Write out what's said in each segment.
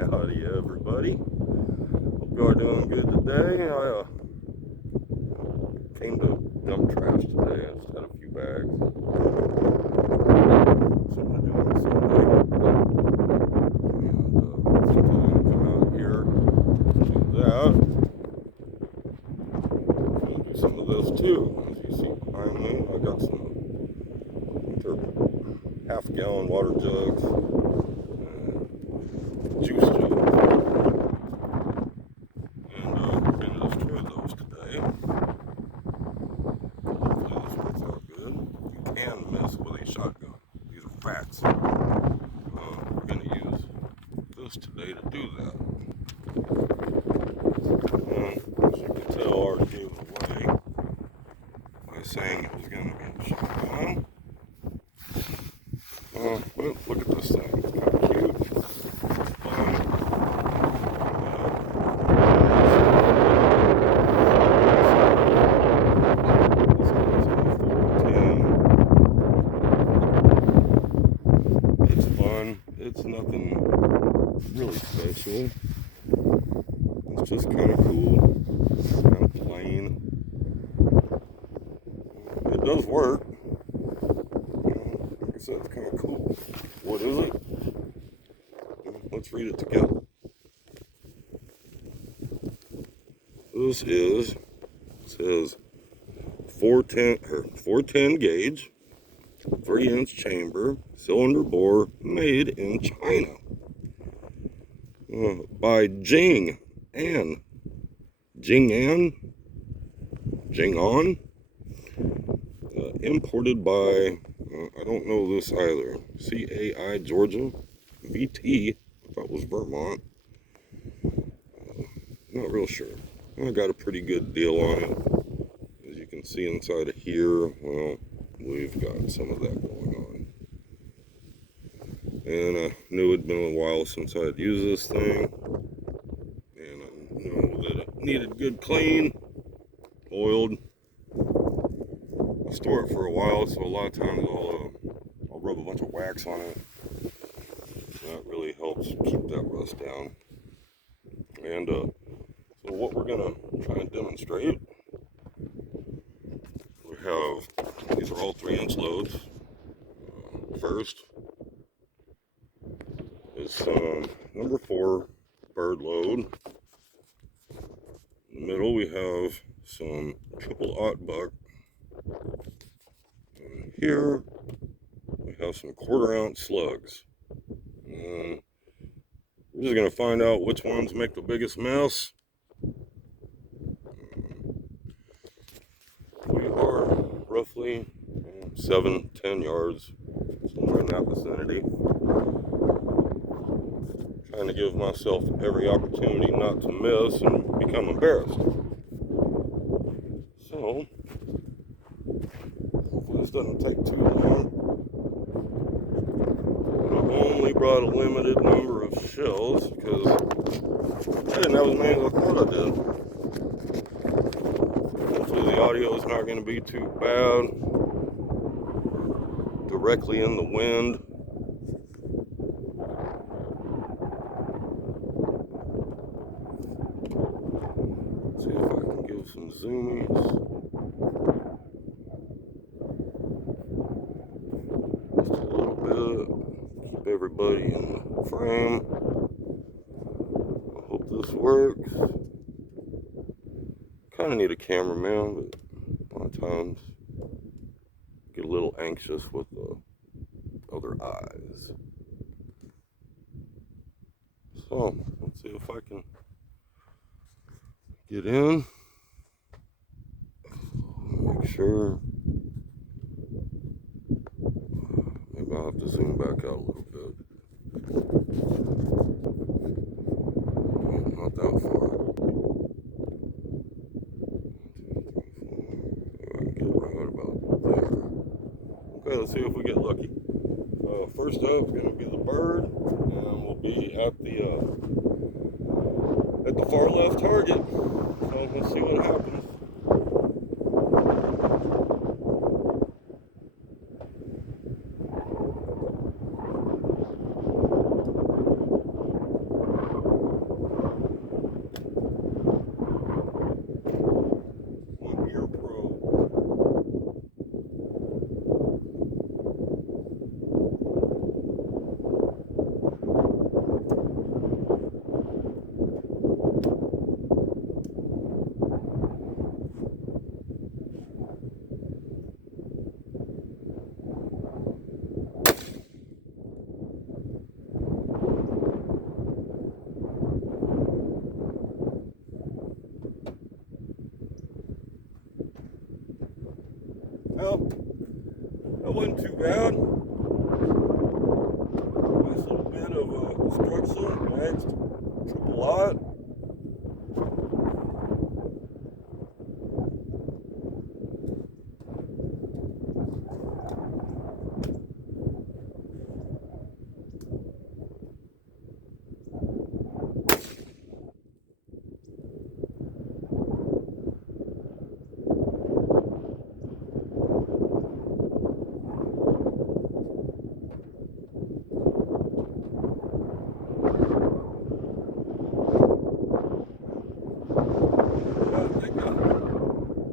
Howdy everybody. Hope you are doing good today. I came to dump trash today. I just had a few bags. Something to do on Sunday. And so I'm going to come out here, do that. And do some of this too. As you see behind me, I got some, they're half-gallon water jugs. Juice tubes. And we're going to destroy those today. Hopefully this works out good. You can miss with a shotgun. These are facts. We're going to use this today to do that. And as you can tell, I already gave it away by saying it was going to be a shotgun. But look at this thing. It's kind of cute. It's nothing really special. It's just kind of cool, kind of plain. It does work. Like I said, it's kind of cool. What is it? Let's read it together. This is, it says 410 gauge. 3-inch chamber, cylinder bore, made in China by Jing'an, imported by, I don't know this either, CAI Georgia, VT, I thought it was Vermont, not real sure. I got a pretty good deal on it. As you can see inside of here, well, we've got some of that going on. And I knew it'd been a while since I'd used this thing. And I knew that it needed good clean, oiled. I store it for a while, so a lot of times I'll rub a bunch of wax on it. That really helps keep that rust down. And so what we're gonna try and demonstrate, we have, these are all 3-inch loads. First is some number 4 bird load. In the middle we have some triple aught buck. And here we have some 1/4 ounce slugs. And we're just gonna find out which ones make the biggest mess. We are roughly 7-10 yards, somewhere in that vicinity. Trying to give myself every opportunity not to miss and become embarrassed. So, hopefully this doesn't take too long. I've only brought a limited number of shells because I didn't have as many as I thought I did. Hopefully the audio is not going to be too bad. Directly in the wind. Let's see if I can give some zoomies. Just a little bit. Keep everybody in the frame. I hope this works. Kind of need a cameraman, but a lot of times get a little anxious with the other eyes. So, let's see if I can get in. Make sure. Maybe I'll have to zoom back out a little bit. Not that far. 1, 2, 3, 4. I can get right about there. Okay, let's see if we get lucky. First up is going to be the bird, and we'll be at the far left target. So let's see what happens. Well, that wasn't too bad. Nice little bit of destruction. Next, triple lot.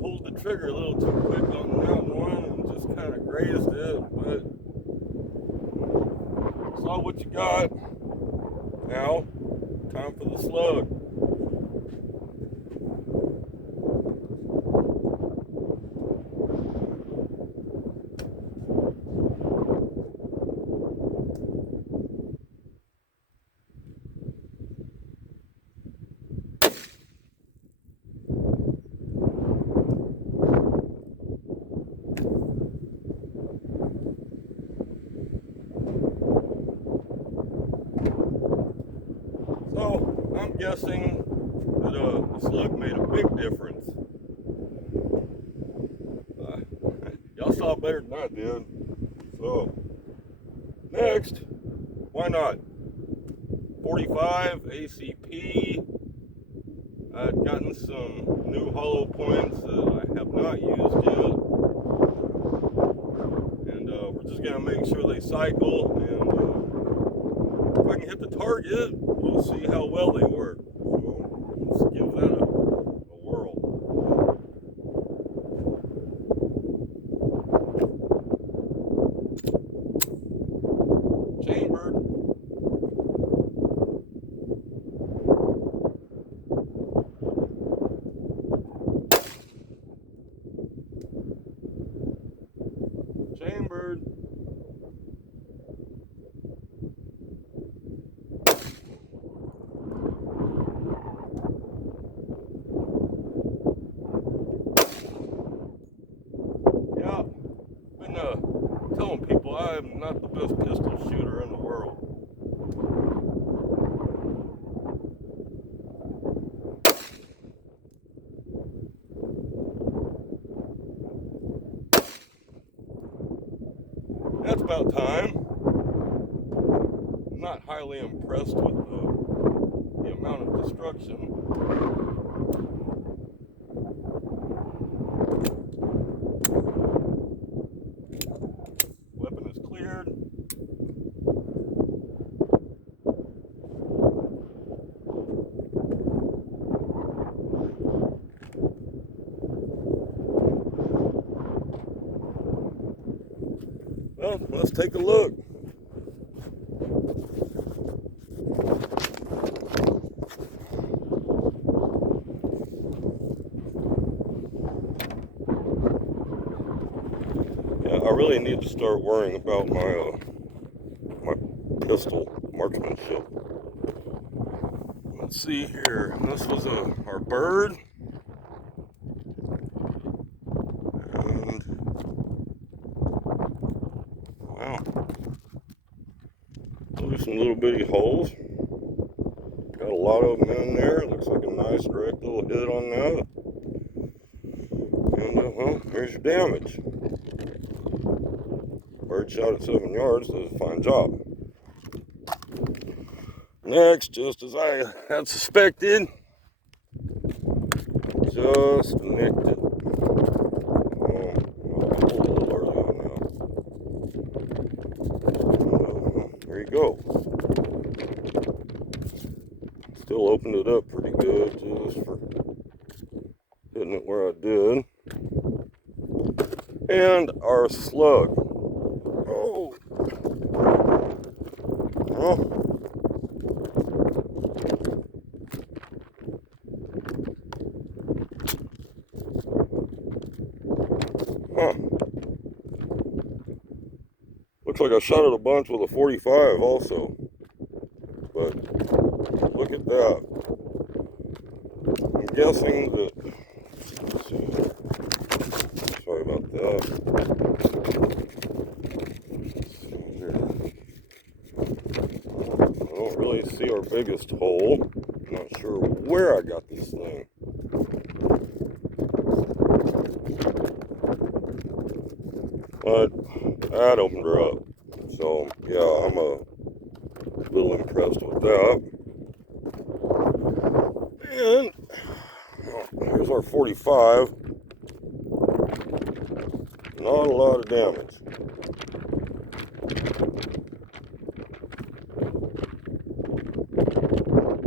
Pulled the trigger a little too quick on that one and just kind of grazed it, but saw what you got. Now, time for the slug. So, I'm guessing that the slug made a big difference. Y'all saw better than I did. So, next, why not? 45 ACP. I've gotten some new hollow points that I have not used yet. And we're just going to make sure they cycle. And if I can hit the target, we'll see how well they work. So let's give that a whirl. Chambered. Chambered. Yeah, been telling people I am not the best pistol shooter in the world. That's about time. I'm not highly impressed with the amount of destruction. Weapon is cleared. Well, let's take a look. Yeah, I really need to start worrying about my my pistol marksmanship. Let's see here. This was our bird. And wow. There's some little bitty holes. Got a lot of them in there. Looks like a nice direct little hit on that. And well, there's your damage. Bird shot at 7 yards does a fine job. Next, just as I had suspected, just nicked it. Oh, I'll pull a little early on now. There you go. Still opened it up pretty good just for hitting it where I did. And our slug. Oh. Oh. Huh. Looks like I shot it a bunch with a 45 also. But look at that. I'm guessing that, let's see. Sorry about that. I don't really see our biggest hole. I'm not sure where I got this thing. But that opened her up. So yeah, I'm a little impressed with that. And here's our 45. Not a lot of damage.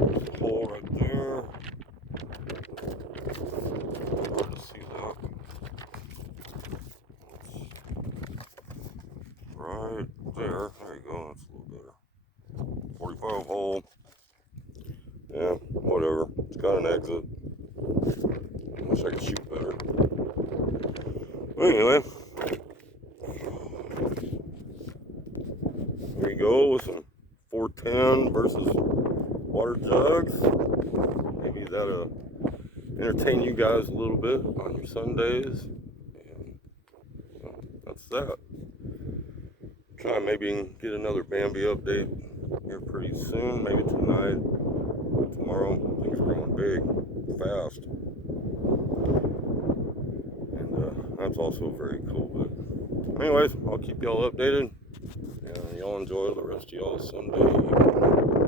There's a hole right there. Hard to see that. Right there. There you go. That's a little better. 45 hole. Yeah, whatever. It's got an exit. Wish I could shoot better. But anyway, there you go with some 410 versus water jugs. Maybe that'll entertain you guys a little bit on your Sundays. And that's that. Try maybe get another Bambi update here pretty soon. Maybe tonight, tomorrow. Things are growing big, fast. And that's also very cool. But anyways, I'll keep y'all updated. And y'all enjoy the rest of y'all's Sunday.